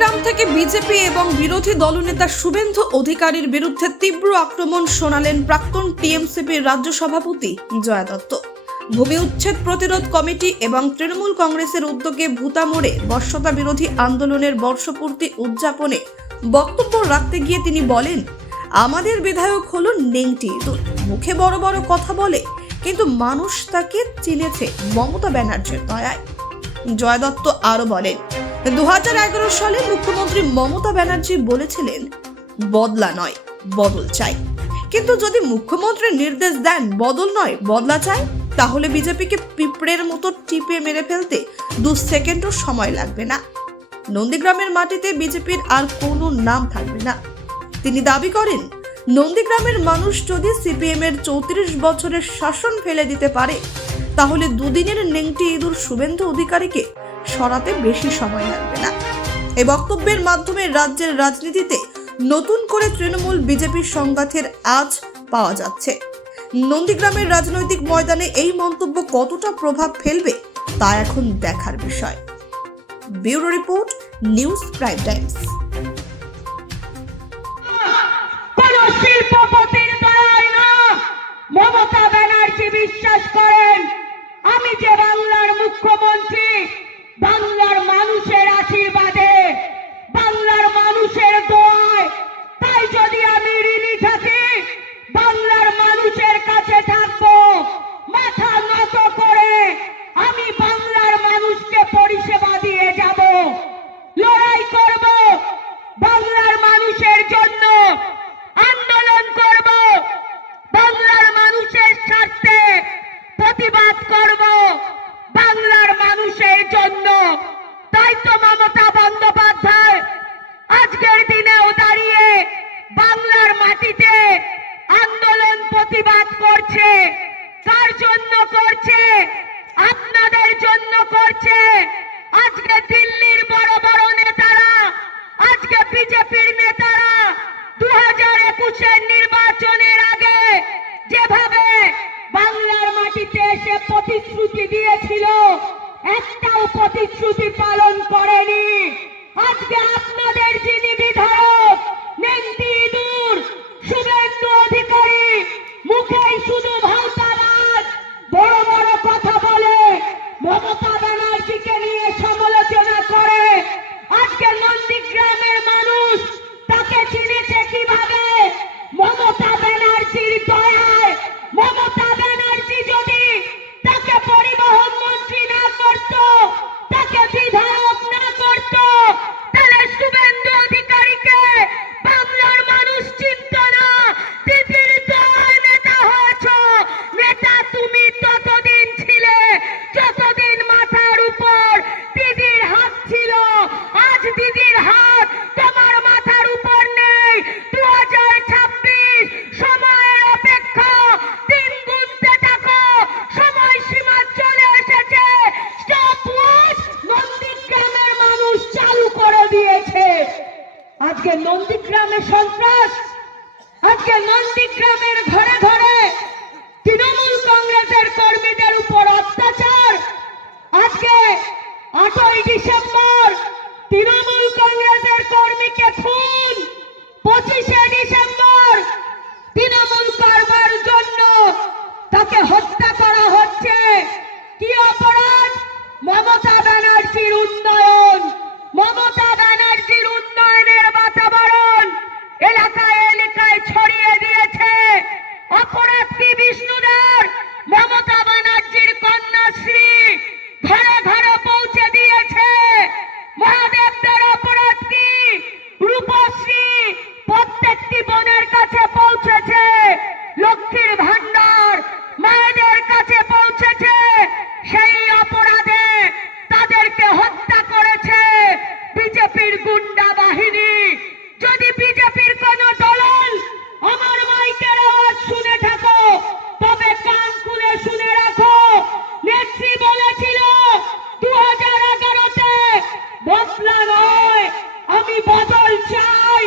নন্দীগ্রাম থেকে বিজেপি এবং বিরোধী দলনেতা শুভেন্দু অধিকারীর বিরুদ্ধে তীব্র আক্রমণ শোনালেন প্রাক্তন টিএমসিপির রাজ্য সভাপতি জয়া দত্ত। ভূমি উচ্ছেদ প্রতিরোধ কমিটি এবং তৃণমূল কংগ্রেসের উদ্যোগে ভূতা মোড়ে বর্ষতা বিরোধী আন্দোলনের বর্ষপূর্তি উদযাপনে বক্তব্য রাখতে গিয়ে তিনি বলেন, আমাদের বিধায়ক হলো নেংটি ইঁদুর, মুখে বড় বড় কথা বলে, কিন্তু মানুষ তাকে চিনেছে মমতা ব্যানার্জির দয়ায়। জয়া দত্ত আরো বলেন, 2011 সালে মুখ্যমন্ত্রী মমতা ব্যানার্জি বলেছিলেন বদলা নয় বদল চাই, কিন্তু যদি মুখ্যমন্ত্রী নির্দেশ দেন বদল নয় বদলা চাই, তাহলে বিজেপিকে পিঁপড়ের মতো টিপে মেরে ফেলতে 2 সেকেন্ডও সময় লাগবে না। নন্দীগ্রামের মাটিতে বিজেপির আর কোনো নাম থাকবে না। তিনি দাবি করেন, নন্দীগ্রামের মানুষ যদি সিপিএম এর 34 বছরের শাসন ফেলে দিতে পারে, তাহলে দুদিনের নেংটি ইঁদুর শুভেন্দু অধিকারীকে সরাতে বেশি সময় লাগবে না। এই বক্তব্যের মাধ্যমে রাজ্যের রাজনীতিতে নতুন করে তৃণমূল বিজেপির সংঘাতের আঁচ পাওয়া যাচ্ছে। নন্দীগ্রামের রাজনৈতিক ময়দানে এই মন্তব্য কতটা প্রভাব ফেলবে তা এখন দেখার বিষয়। Bureau report, news prime times. শিল্পপতির দয়ায় না, মমতা ব্যানার্জি বিশ্বাস করেন আমি যে বাংলার মুখ্যমন্ত্রী, বাংলার মানুষের আশীর্বাদে, বাংলার মানুষের দোয়ায়, তাই যদি আমি ঋণী থাকি, বাংলার মানুষের কাছে থাকবো মাথা নত করে। আমি বাংলার মানুষকে পরিষেবা দিয়ে যাব, লড়াই করব, বাংলার মানুষের জন্য আন্দোলন করব, বাংলার মানুষের স্বার্থে প্রতিবাদ করব, বাংলার মানুষের জন্য। তাই তো মমতা বন্দ্যোপাধ্যায় আজকের দিনেও দাঁড়িয়ে বাংলার মাটিতে আন্দোলন প্রতিবাদ করছে। কার জন্য করছে? আপনাদের জন্য করছে। আজকে দিল্লির বড় বড় নেতারা, আজকে বিজেপির নেতারা 2021 নির্বাচনের আগে যেভাবে বাংলার মাটিতে এসে প্রতিশ্রুতি দিয়েছিল, একটাও প্রতিশ্রুতি পালন করেনি। আজকে আপনাদের যিনি বিধায়ক নেংটি ইঁদুর শুভেন্দু অধিকারী, মুখেই শুধু ভাষাবাদ, বড় বড় কথা বলে, মমতা ব্যানার্জিকে নিয়ে সমালোচনা করে। আজকে নন্দীগ্রামের মানুষ তাকে চিনেছে কিভাবে? মমতা ব্যানার্জির দয়ায়। মমতা ব্যানার্জি যদি তাকে পরিবহন মন্ত্রী না করত, তাকে বিধায়ক না করত, তাহলে শুভেন্দু অধিকারীকে বাংলার মানুষ চিনত না। দিদির দয়ায় নেতা হয়েছ। নেতা তুমি ততদিন ছিলে যতদিন মাথার উপর দিদির হাত ছিল। আজ দিদির হাত তোমার মাথার উপর নেই। 2026 সময়ের অপেক্ষা, দিন গুনতে থাকো, সময় সীমা চলে এসেছে। স্টপ ওয়াচ নন্দীগ্রামের মানুষ চালু করে দিয়েছে। আজকে নন্দীগ্রামে সন্ত্রাস, আজকে নন্দীগ্রামের ঘরে ঘরে তৃণমূল কংগ্রেসের কর্মীদের উপর অত্যাচার। আজকে 8ই ডিসেম্বর তৃণমূল কংগ্রেসের কর্মীকে খুন, 25শে ডিসেম্বর তৃণমূল করবার জন্য তাকে হত্যা করা হচ্ছে। কি অপরাধ? মমতা ব্যানার্জির উন্নয়ন, মমতা ব্যানার্জির উন্নয়নের বাতাবরণ এলাকায় এলাকায় ছড়িয়ে দিয়েছে। অপরাধ কি বিষ্ণুদার? মমতা ব্যানার্জির কন্যাশ্রী ঘরে ঘরে পৌঁছে দিয়েছে। মহাদেবদের অপরাধ কি? রূপশ্রী প্রত্যেকটি বোনের কাছে পৌঁছেছে। লক্ষ্মীর ভান্ডার মায়েদের কাছে পৌঁছেছে। সেই অপরাধে তাদেরকে হত্যা করেছে বিজেপির গুন্ডা বাহিনী। যদি বিজেপির কোন দলাল আমার মাইকের আওয়াজ শুনে থাকো, তবে কান খুলে শুনে রাখো। নেত্রী বলেছিল 2011-তে বদলা নয় আমি বদল চাই।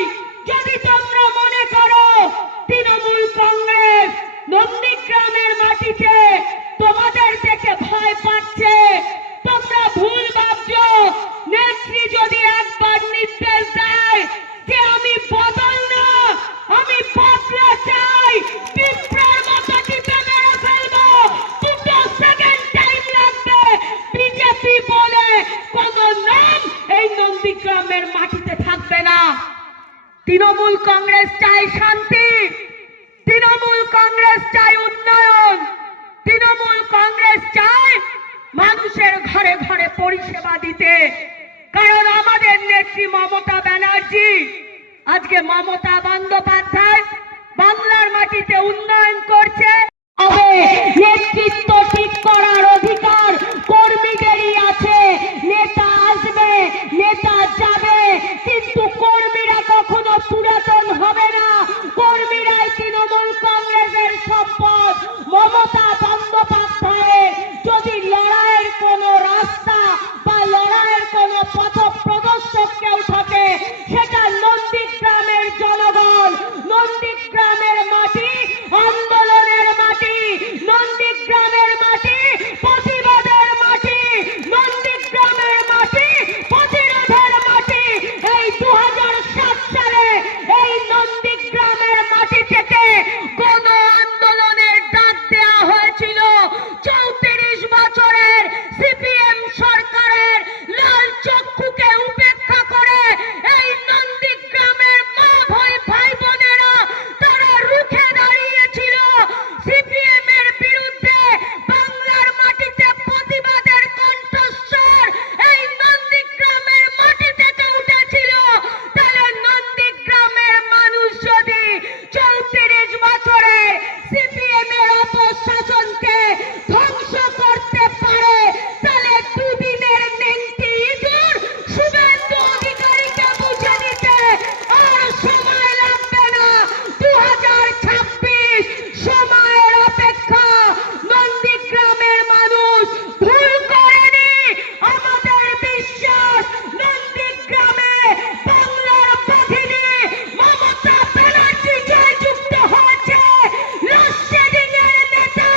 চায় শান্তি, তৃণমূল কংগ্রেস চায় উন্নয়ন, তৃণমূল কংগ্রেস চায় মানুষের ঘরে ঘরে পরিষেবা দিতে। কারণ আমাদের নেত্রী মমতা ব্যানার্জি, আজকে মমতা বন্দ্যোপাধ্যায় বাংলার মাটিতে উন্নয়ন করছে। নেতৃত্ব ঠিক করার অধিকার কর্মীদেরই আছে। নেতা আসবে, নেতা যাবে, কিন্তু কর্মীরা কখনো পুরাতন হবে না। কর্মীরাই তৃণমূল কংগ্রেসের সম্পদ। মমতা বন্দ্যোপাধ্যায়ের যদি লড়াইয়ের কোনো রাস্তা বা লড়াইয়ের কোনো পথ প্রদর্শক কেউ থাকে, সেটা নন্দীগ্রামের জনগণ। নন্দীগ্রামের মাটি আন্দোলনের মাটি, নন্দীগ্রামের মাটি প্রতিবাদের মাটি, নন্দীগ্রামের মাটি প্রতিরোধের মাটি। এই 2007 সালে এই নন্দীগ্রামের মাটি থেকে গণ আন্দোলনের ডাক দেওয়া হয়েছিল। 34 বছরের সিপিএম সরকারের লাল চক্ষুকে উপেক্ষা করে এই নন্দীগ্রামের মা ভাই বোনেরা তারা রুখে দাঁড়িয়েছিল সিপিএম এর বিরুদ্ধে। বাংলার মাটিতে প্রতিবাদের কণ্ঠস্বর এই নন্দীগ্রামের মাটি থেকে উঠেছিল। তাহলে নন্দীগ্রামের মানুষ যদি 34 বছরে সিপিএম এর অপশাসনকে ধ্বংস করতে পারে, তাহলে দুদিনের নেংটি ইঁদুর শুভেন্দু অধিকারীকে বুঝে দিতে আর সময় লাগবে না। 2026 সময়ের অপেক্ষা। নন্দীগ্রামের মানুষ ভুল করেনি। আমাদের বিশ্বাস নন্দীগ্রামে বাংলার বাঘিনী মমতা ব্যানার্জি জয়যুক্ত হয়েছে। লোডশেডিং এর নেতা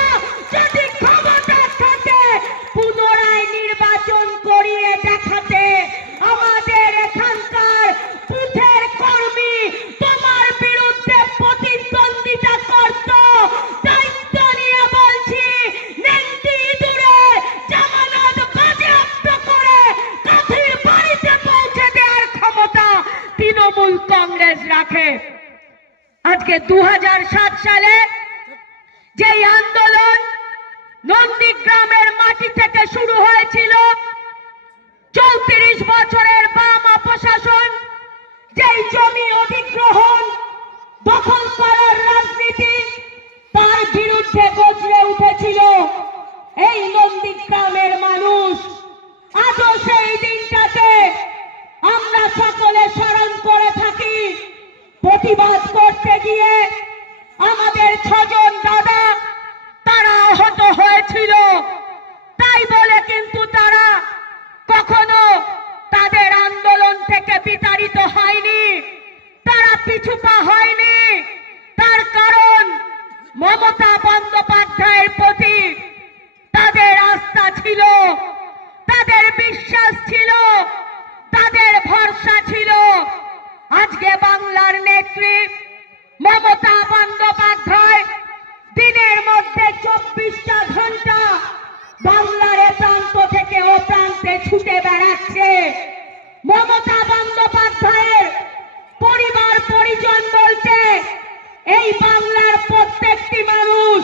যদি ক্ষমতা থাকে পুনরায় নির্বাচন করিয়ে দেখাতে আমাদের এখানকার বুথের কর্মী তোমার বিরুদ্ধে প্রতিদ্বন্দ্বিতা করত। দায়িত্ব নিয়ে বলছি, নেংটি ইঁদুরের জামানত বাজেয়াপ্ত করে কাফির বাড়িতে পৌঁছে দেওয়ার ক্ষমতা তৃণমূল কংগ্রেস রাখে। আজকে 2007 সালে যেই আন্দোলন নন্দীগ্রামের মাটি থেকে শুরু হয়েছিল, 34 বছরের বাম অপশাসন যেই জমি অধিগ্রহণ দখল করার রাজনীতি, তার বিরুদ্ধে গর্জে উঠেছিল এই নন্দীগ্রামের মানুষ। আজও সেই দিনটাতে আমরা সকলে স্মরণ করে থাকি। প্রতিবাদ করতে গিয়ে আমাদের 6 জন দাদা তারা আহত হয়েছিল। তাই বলে কিন্তু তারা কখনো তাদের আন্দোলন থেকে বিতাড়িত হয়নি, তারা পিছুপা হয়নি। তার কারণ মমতা বন্দ্যোপাধ্যায়ের প্রতি তাদের আস্থা ছিল, তাদের বিশ্বাস ছিল, তাদের ভরসা ছিল। আজকে বাংলার নেত্রী মমতা বন্দ্যোপাধ্যায় দিনের মধ্যে 24টা ঘন্টা বাংলার এ প্রান্ত থেকে ও প্রান্তে ছুটে বেড়াচ্ছে। মমতা বন্দ্যোপাধ্যায়ের পরিবার পরিজন বলতে এই বাংলার প্রত্যেকটি মানুষ।